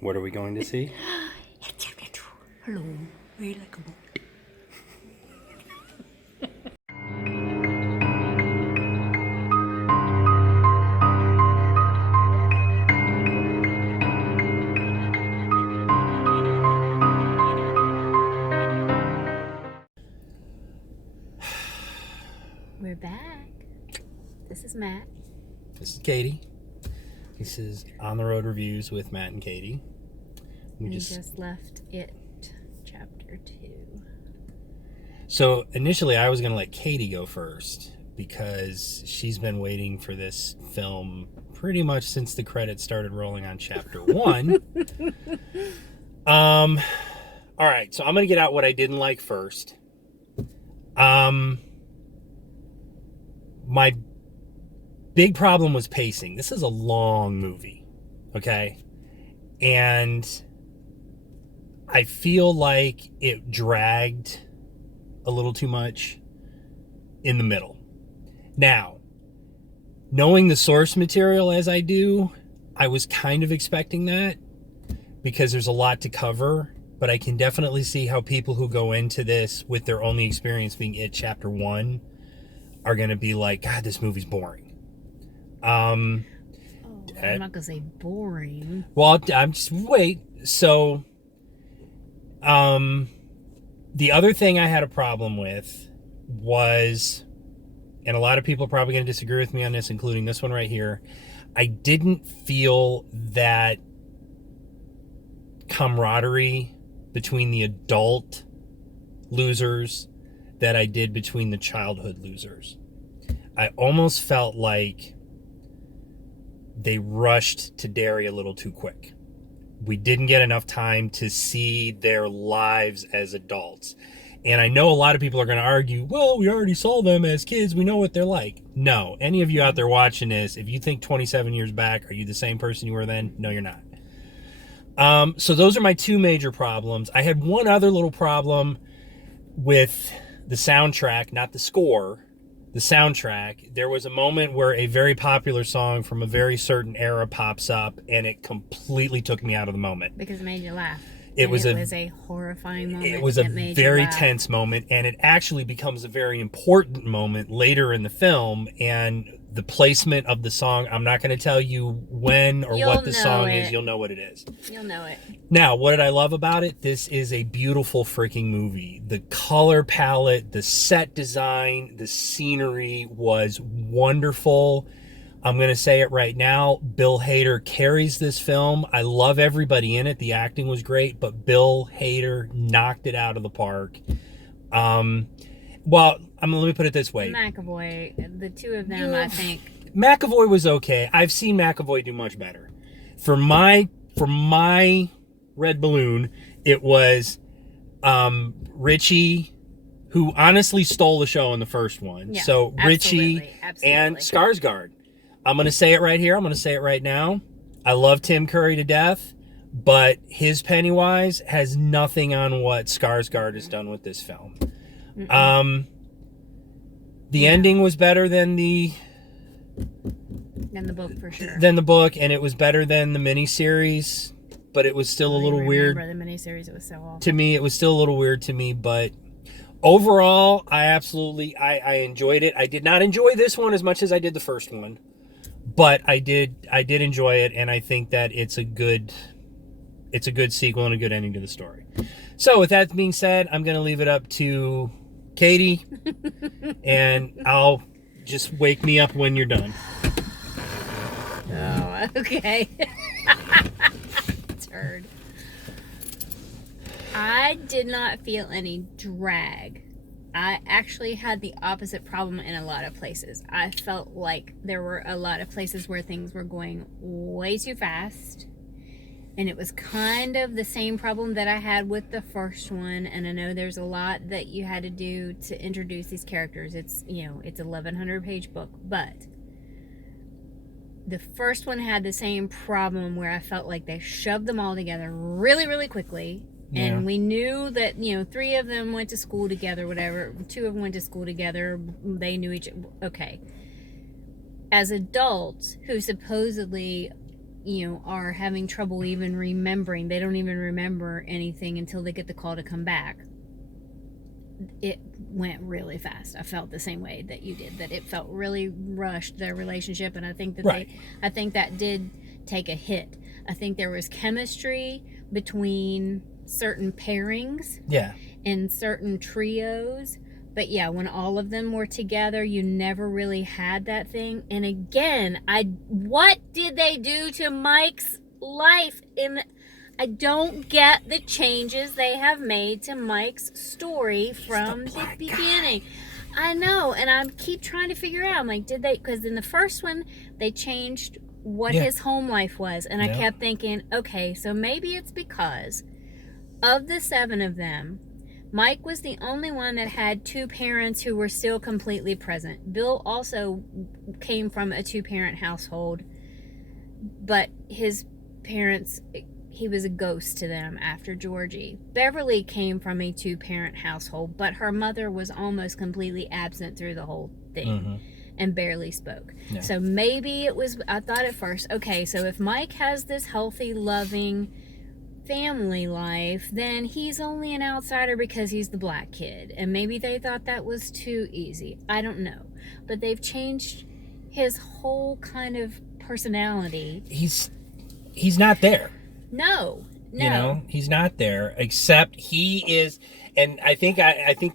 What are we going to see? Hello, very like a boat. We're back. This is Matt. This is Katie. This is On the Road Reviews with Matt-n-Katy. We just left It, Chapter 2. So initially I was going to let Katie go first because she's been waiting for this film pretty much since the credits started rolling on Chapter 1. All right, so I'm going to get out what I didn't like first. My big problem was pacing. This is a long movie, okay? And I feel like it dragged a little too much in the middle. Now, knowing the source material as I do, I was kind of expecting that because there's a lot to cover, but I can definitely see how people who go into this with their only experience being It Chapter 1 are going to be like, God, this movie's boring. I'm not gonna say boring. Well, I'm just wait. So, the other thing I had a problem with was, and a lot of people are probably going to disagree with me on this, including this one right here. I didn't feel that camaraderie between the adult losers that I did between the childhood losers. I almost felt like they rushed to Derry a little too quick. We didn't get enough time to see their lives as adults. And I know a lot of people are going to argue, well, we already saw them as kids. We know what they're like. No, any of you out there watching this, if you think 27 years back, are you the same person you were then? No, you're not. So those are my two major problems. I had one other little problem with the soundtrack, not the score, the soundtrack. There was a moment where a very popular song from a very certain era pops up, and it completely took me out of the moment. Because it made you laugh. It was a horrifying moment. It was a very tense moment, and it actually becomes a very important moment later in the film. And the placement of the song, I'm not going to tell you when or what the song is. You'll know what it is. You'll know it. Now, what did I love about it? This is a beautiful freaking movie. The color palette, the set design, the scenery was wonderful. I'm going to say it right now. Bill Hader carries this film. I love everybody in it. The acting was great, but Bill Hader knocked it out of the park. Well, let me put it this way. McAvoy, the two of them, I think. McAvoy was okay. I've seen McAvoy do much better. For my Red Balloon, it was Richie, who honestly stole the show in the first one. Yeah, so Richie absolutely. and Skarsgård. I'm going to say it right here. I'm going to say it right now. I love Tim Curry to death, but his Pennywise has nothing on what Skarsgård has done with this film. The ending was better than the book, for sure. Than the book, and it was better than the miniseries, but it was still a little weird. The miniseries, it was so awful. To me, it was still a little weird to me, but overall, I enjoyed it. I did not enjoy this one as much as I did the first one, but I did enjoy it, and I think that it's a good sequel and a good ending to the story. So with that being said, I'm going to leave it up to Katie, and I'll just wake me up when you're done. Oh, okay. Turd. I did not feel any drag. I actually had the opposite problem in a lot of places. I felt like there were a lot of places where things were going way too fast. And it was kind of the same problem that I had with the first one. And I know there's a lot that you had to do to introduce these characters. It's, it's 1,100 page book. But the first one had the same problem where I felt like they shoved them all together really, really quickly. Yeah. And we knew that, 3 of them went to school together, whatever. 2 of them went to school together. They knew each other. Okay. As adults who supposedly are having trouble even remembering. They don't even remember anything until they get the call to come back. It went really fast. I felt the same way that you did, that it felt really rushed, their relationship, and I think that Right. I think that did take a hit. I think there was chemistry between certain pairings Yeah. and certain trios. But yeah, when all of them were together, you never really had that thing. And again, what did they do to Mike's life? I don't get the changes they have made to Mike's story from the beginning. I know, and I keep trying to figure out. I'm like, did they? Because in the first one, they changed what his home life was, and I kept thinking, okay, so maybe it's because of the 7 of them, Mike was the only one that had 2 parents who were still completely present. Bill also came from a 2-parent household, but his parents, he was a ghost to them after Georgie. Beverly came from a 2-parent household, but her mother was almost completely absent through the whole thing and barely spoke. Yeah. So maybe it was, I thought at first, okay, so if Mike has this healthy, loving family life, then he's only an outsider because he's the black kid. And maybe they thought that was too easy. I don't know. But they've changed his whole kind of personality. He's not there. No. He's not there, except he is, and I think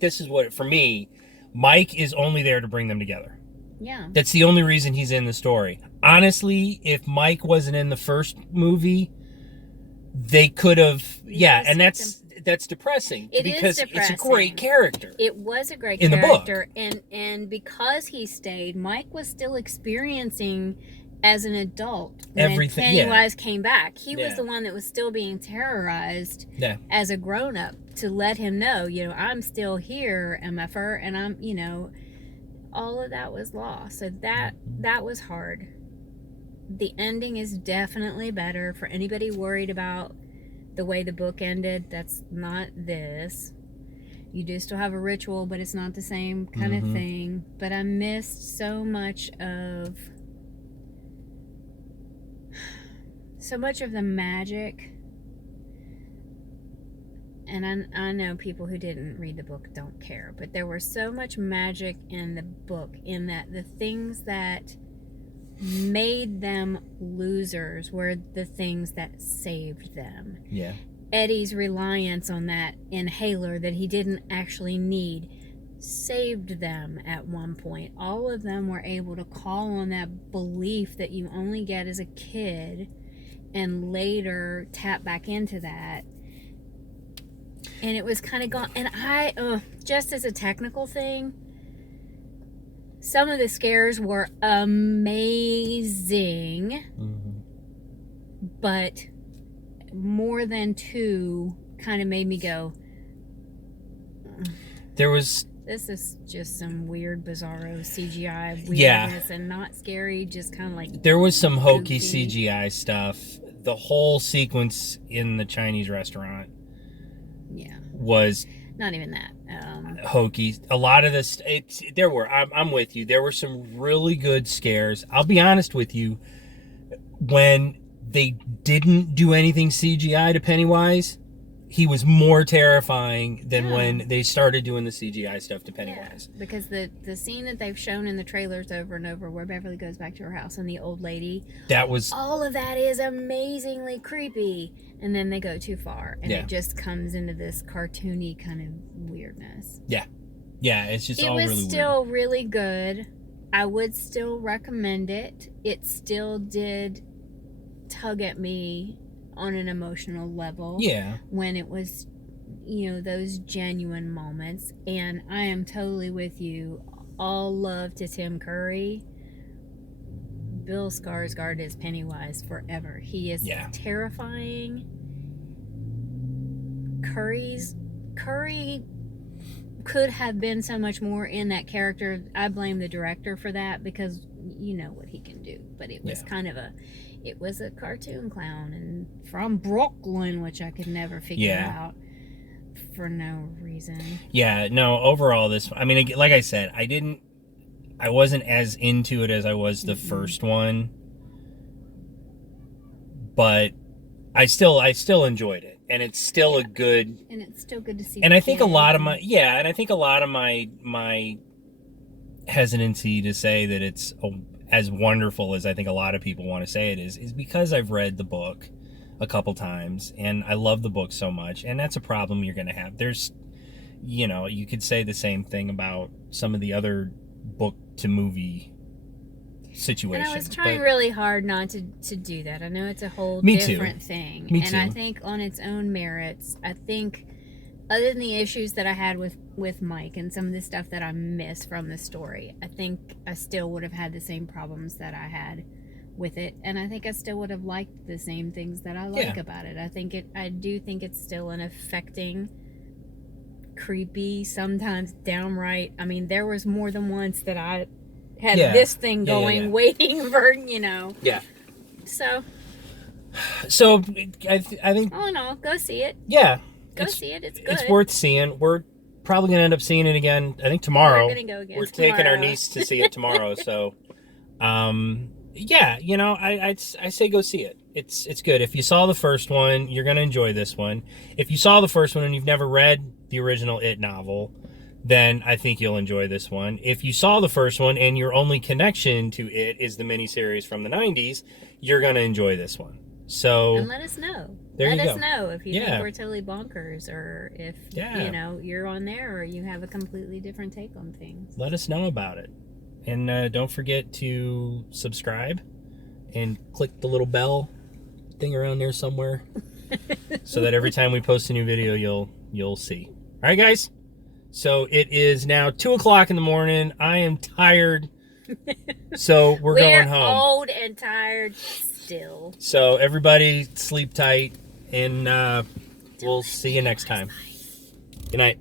this is what, for me, Mike is only there to bring them together. Yeah. That's the only reason he's in the story. Honestly, if Mike wasn't in the first movie, they could have, and that's depressing. Because it's a great character. It was a great character. In the book. And because he stayed, Mike was still experiencing as an adult when everything, Pennywise came back. He was the one that was still being terrorized as a grown-up, to let him know, I'm still here, MFR, and I'm, all of that was lost. So that was hard. The ending is definitely better. For anybody worried about the way the book ended, that's not this. You do still have a ritual, but it's not the same kind of thing. But I missed so much of the magic. And I know people who didn't read the book don't care, but there was so much magic in the book, in that the things that made them losers were the things that saved them. Yeah. Eddie's reliance on that inhaler that he didn't actually need saved them at one point. All of them were able to call on that belief that you only get as a kid and later tap back into that. And it was kind of gone. And just as a technical thing, some of the scares were amazing, but more than 2 kind of made me go, this is just some weird, bizarro CGI weirdness and not scary, just kind of like... There was some hokey CGI stuff. The whole sequence in the Chinese restaurant was... Not even that. Hokey. A lot of this, I'm with you. There were some really good scares. I'll be honest with you. When they didn't do anything CGI to Pennywise, he was more terrifying than when they started doing the CGI stuff to Pennywise. Yeah, because the scene that they've shown in the trailers over and over, where Beverly goes back to her house and the old lady, all of that is amazingly creepy. And then they go too far, and it just comes into this cartoony kind of weirdness. Yeah, it's just all really weird. It was still really good. I would still recommend it. It still did tug at me on an emotional level. Yeah. When it was, those genuine moments. And I am totally with you. All love to Tim Curry. Bill Skarsgård is Pennywise forever. He is terrifying. Curry could have been so much more in that character. I blame the director for that, because you know what he can do. But it was kind of it was a cartoon clown and from Brooklyn, which I could never figure out for no reason. Yeah, no, overall like I said, I wasn't as into it as I was the first one. but I still enjoyed it, and it's still a good. And it's still good to see. And I think a lot of my hesitancy to say that it's as wonderful as I think a lot of people want to say it is because I've read the book a couple times, and I love the book so much, and that's a problem you're going to have. There's, you could say the same thing about some of the other book to movie situations. And I was trying really hard not to do that. I know it's a whole Me different too. thing. Me and too. I think on its own merits, I think other than the issues that I had with Mike and some of the stuff that I missed from the story, I think I still would have had the same problems that I had with it, and I think I still would have liked the same things that I like about it. I do think it's still an affecting, creepy, sometimes downright. I mean, there was more than once that I had this thing going, waiting for, Yeah. So I think. Oh no, go see it. Yeah. Go see it. It's good. It's worth seeing. We're probably gonna end up seeing it again. I think tomorrow. We're gonna go again. We're taking our niece to see it tomorrow. So, yeah, I say go see it. It's good. If you saw the first one, you're gonna enjoy this one. If you saw the first one and you've never read the original It novel, then I think you'll enjoy this one. If you saw the first one and your only connection to it is the miniseries from the 90s, you're gonna enjoy this one. So, and let us know. Let us know if you think Yeah. we're totally bonkers, or if you're on there, or you have a completely different take on things. Let us know about it. And don't forget to subscribe and click the little bell thing around there somewhere so that every time we post a new video, you'll see. All right, guys? So it is now 2 o'clock in the morning. I am tired. So we're going home. We're old and tired still. So everybody sleep tight, and we'll see you next time. Good night.